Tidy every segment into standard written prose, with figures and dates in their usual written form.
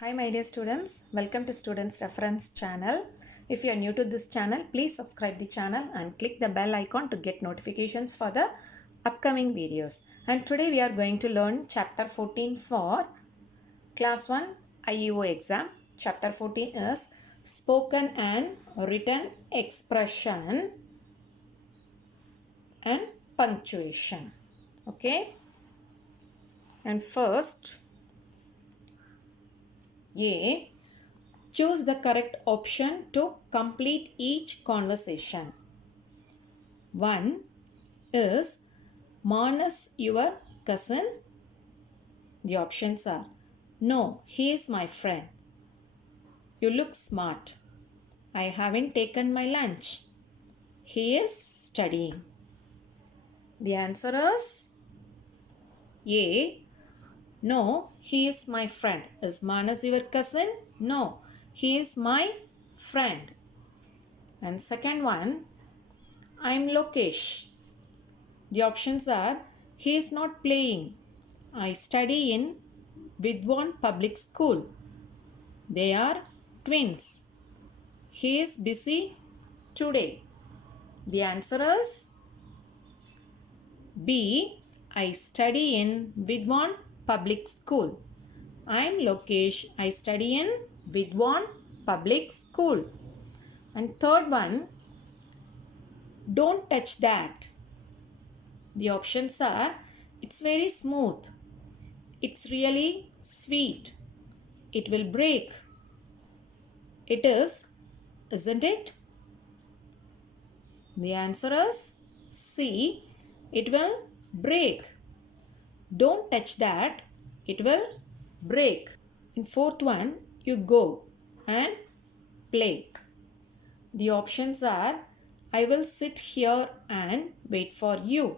Hi my dear students, welcome to Students Reference channel. If you are new to this channel, please subscribe the channel and click the bell icon to get notifications for the upcoming videos. And today we are going to learn chapter 14 for class 1 IEO exam. Chapter 14 is spoken and written expression and punctuation. Okay? And first, A. Choose the correct option to complete each conversation. 1 is Manas your cousin? The options are no, he is my friend. You look smart. I haven't taken my lunch. He is studying. The answer is A. No, he is my friend. Is Manas your cousin? No, he is my friend. And second one, I'm Lokesh. The options are he is not playing. I study in Vidwan Public School. They are twins. He is busy today. The answer is B. I study in Vidwan Public School. I am Lokesh. I study in Vidwan Public School. And third one, don't touch that. The options are it's very smooth. It's really sweet. It will break. It is, isn't it? The answer is C. It will break. Don't touch that. It will break. In fourth one, you go and play. The options are I will sit here and wait for you.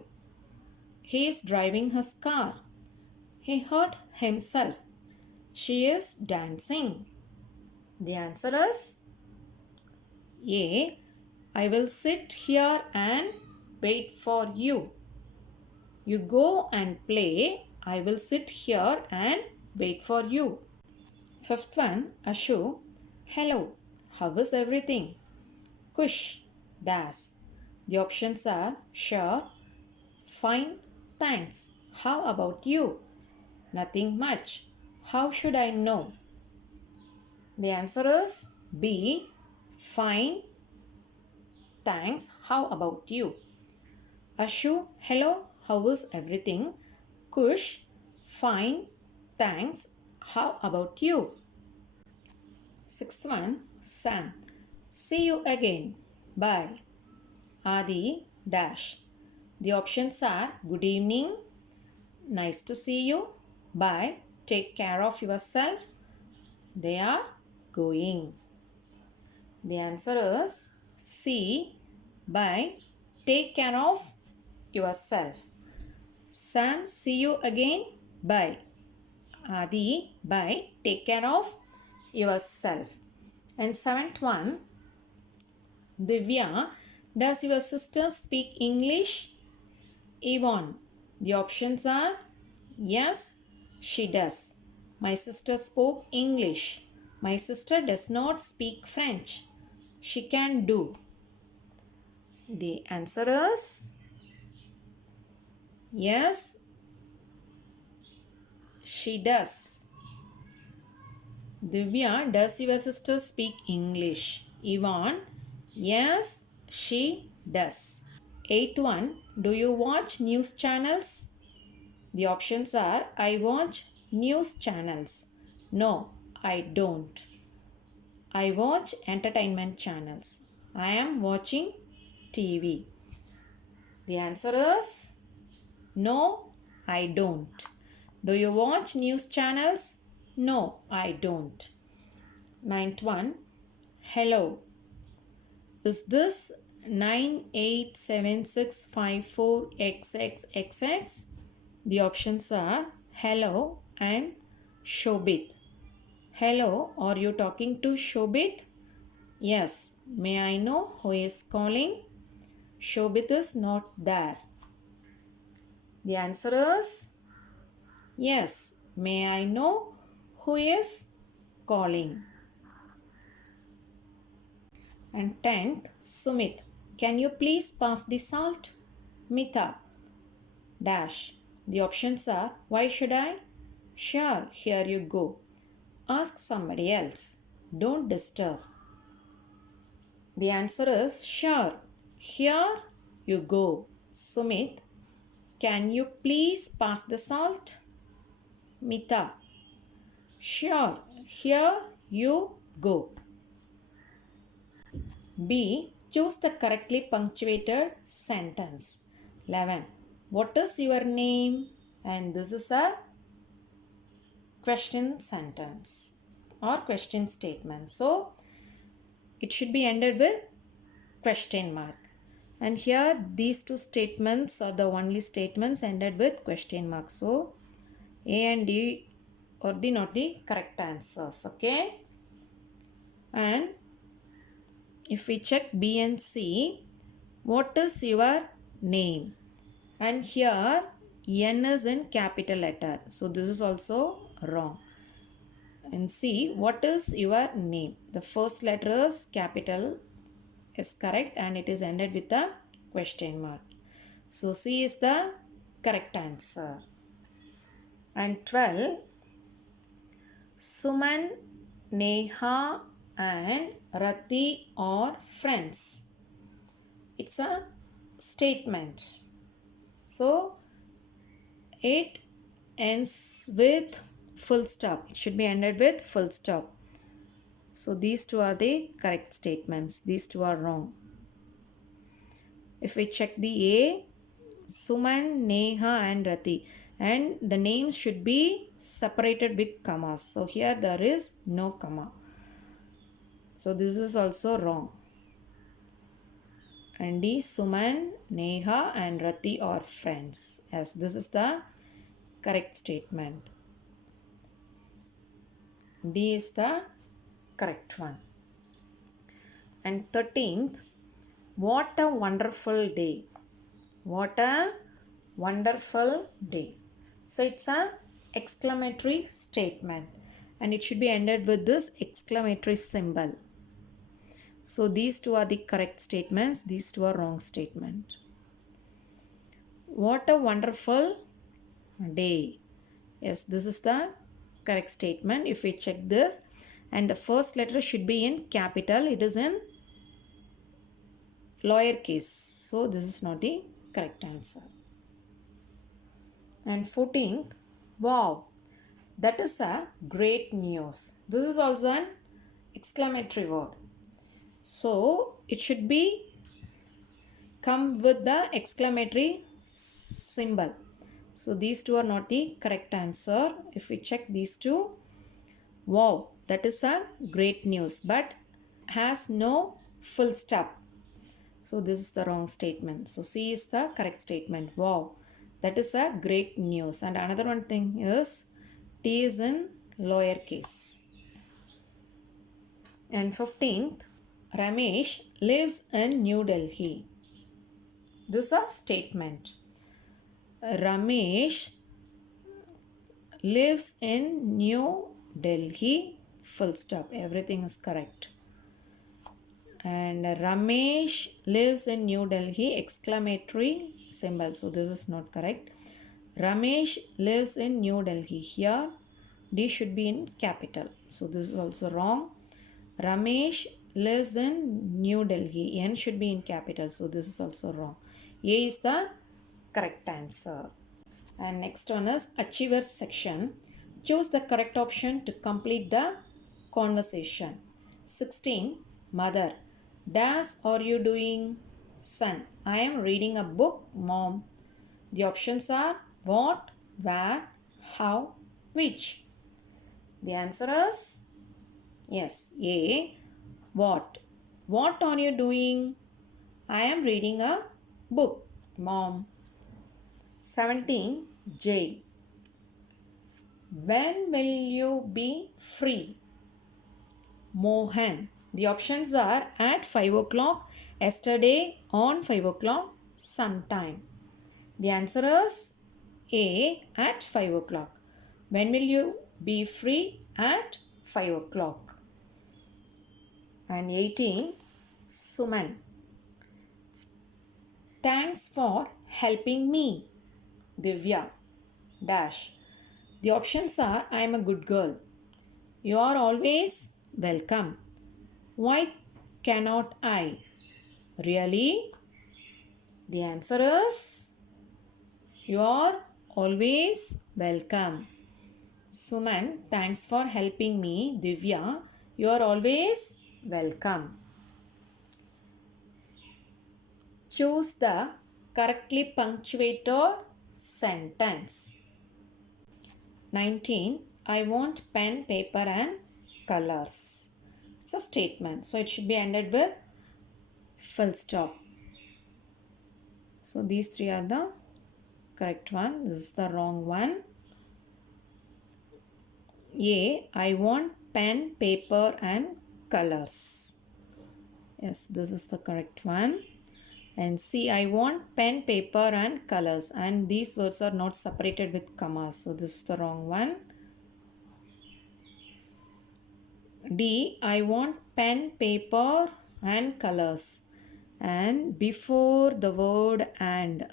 He is driving his car. He hurt himself. She is dancing. The answer is A. I will sit here and wait for you. You go and play. I will sit here and wait for you. Fifth one, Ashu. Hello. How is everything? Kush. Das. The options are sure, fine, thanks. How about you? Nothing much. How should I know? The answer is B. Fine, thanks. How about you? Ashu, hello. How is everything? Kush, fine, thanks. How about you? Sixth one, Sam. See you again. Bye. Adi, dash. The options are good evening, nice to see you, bye, take care of yourself. They are going. The answer is C. Bye, take care of yourself. Sam, see you again. Bye. Adi, bye, take care of yourself. And seventh one, Divya, does your sister speak English? Yvonne, the options are yes, she does. My sister spoke English. My sister does not speak French. She can do. The answer is yes, she does. Divya, does your sister speak English? Yvonne, yes, she does. Eighth one, do you watch news channels? The options are I watch news channels. No, I don't. I watch entertainment channels. I am watching TV. The answer is no, I don't. Do you watch news channels? No, I don't. Ninth one, hello. Is this 987654XX? The options are hello, I'm Shobit. Hello, are you talking to Shobit? Yes. May I know who is calling? Shobit is not there. The answer is yes. May I know who is calling. And 10th, Sumit, can you please pass the salt? Mita, dash. The options are, why should I? Sure, here you go. Ask somebody else. Don't disturb. The answer is sure. Here you go. Sumit, can you please pass the salt? Mita, sure. Here you go. B. Choose the correctly punctuated sentence. 11. What is your name? And this is a question sentence or question statement. So, it should be ended with question mark. And here these two statements are the only statements ended with question mark. So, A and D are the not the correct answers. Okay. And if we check B and C, what is your name? And here N is in capital letter. So this is also wrong. And C, what is your name? The first letter is capital is correct and it is ended with a question mark. So C is the correct answer. And 12, Suman, Neha and Rati are friends. It's a statement. So it ends with full stop. It should be ended with full stop. So these two are the correct statements. These two are wrong. If we check the A, Suman, Neha and Rati. And the names should be separated with commas. So here there is no comma. So this is also wrong. And D, Suman, Neha and Rati are friends. Yes, this is the correct statement. D is the correct one. And 13th, what a wonderful day. What a wonderful day. So it's a exclamatory statement and it should be ended with this exclamatory symbol. So these two are the correct statements. These two are wrong statements. What a wonderful day. Yes, this is the correct statement. If we check this, and the first letter should be in capital, it is in lowercase. So this is not the correct answer. And 14th, wow, that is a great news. This is also an exclamatory word. So it should be come with the exclamatory symbol. So these two are not the correct answer. If we check these two, wow, that is a great news, but has no full stop. So this is the wrong statement. So C is the correct statement. Wow, that is a great news. And another one thing is T is in lowercase. And 15th, Ramesh lives in New Delhi. This is a statement. Ramesh lives in New Delhi, full stop. Everything is correct. And Ramesh lives in New Delhi, exclamatory symbol. So this is not correct. Ramesh lives in New Delhi. Here D should be in capital. So this is also wrong. Ramesh lives in New Delhi. N should be in capital. So this is also wrong. A is the correct answer. And next one is Achievers section. Choose the correct option to complete the conversation. 16. Mother. Dash are you doing? Son. I am reading a book, Mom. The options are what, where, how, which. The answer is yes, A. What? What are you doing? I am reading a book, Mom. 17. J. When will you be free? Mohan. The options are at 5 o'clock, yesterday, on 5 o'clock, sometime. The answer is A, at 5 o'clock. When will you be free? At 5 o'clock. And 18, Suman. Thanks for helping me, Divya. Dash. The options are I am a good girl. You are always welcome. Why cannot I? Really? The answer is you are always welcome. Suman, thanks for helping me. Divya, you are always welcome. Choose the correctly punctuated sentence. 19. I want pen, paper and colors. It's a statement. So it should be ended with full stop. So these three are the correct one. This is the wrong one. A. I want pen, paper and colors. Yes, this is the correct one. And C. I want pen, paper and colors. And these words are not separated with commas. So this is the wrong one. D. I want pen, paper and colors. And before the word and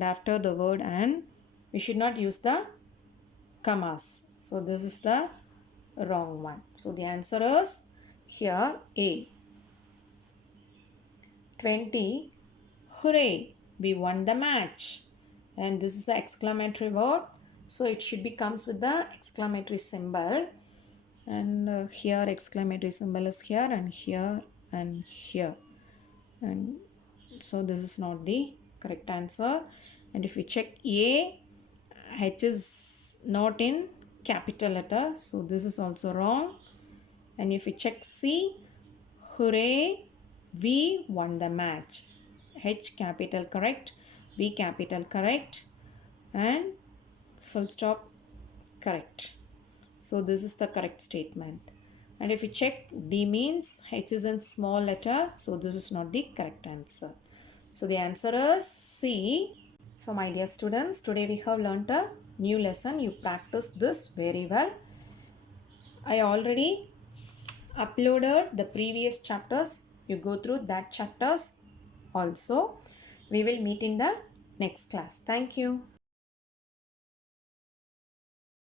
after the word and, we should not use the commas. So this is the wrong one. So the answer is here A. 20. Hooray! We won the match. And this is the exclamatory word. So it should be comes with the exclamatory symbol. And here exclamatory symbol is here and here and here. And so this is not the correct answer. And if we check A, H is not in capital letter. So this is also wrong. And if we check C, hooray, we won the match. H capital correct, V capital correct and full stop correct. So this is the correct statement. And if we check D means H is in small letter. So this is not the correct answer. So the answer is C. So my dear students, today we have learnt a new lesson. You practiced this very well. I already uploaded the previous chapters. You go through that chapters also. We will meet in the next class. Thank you.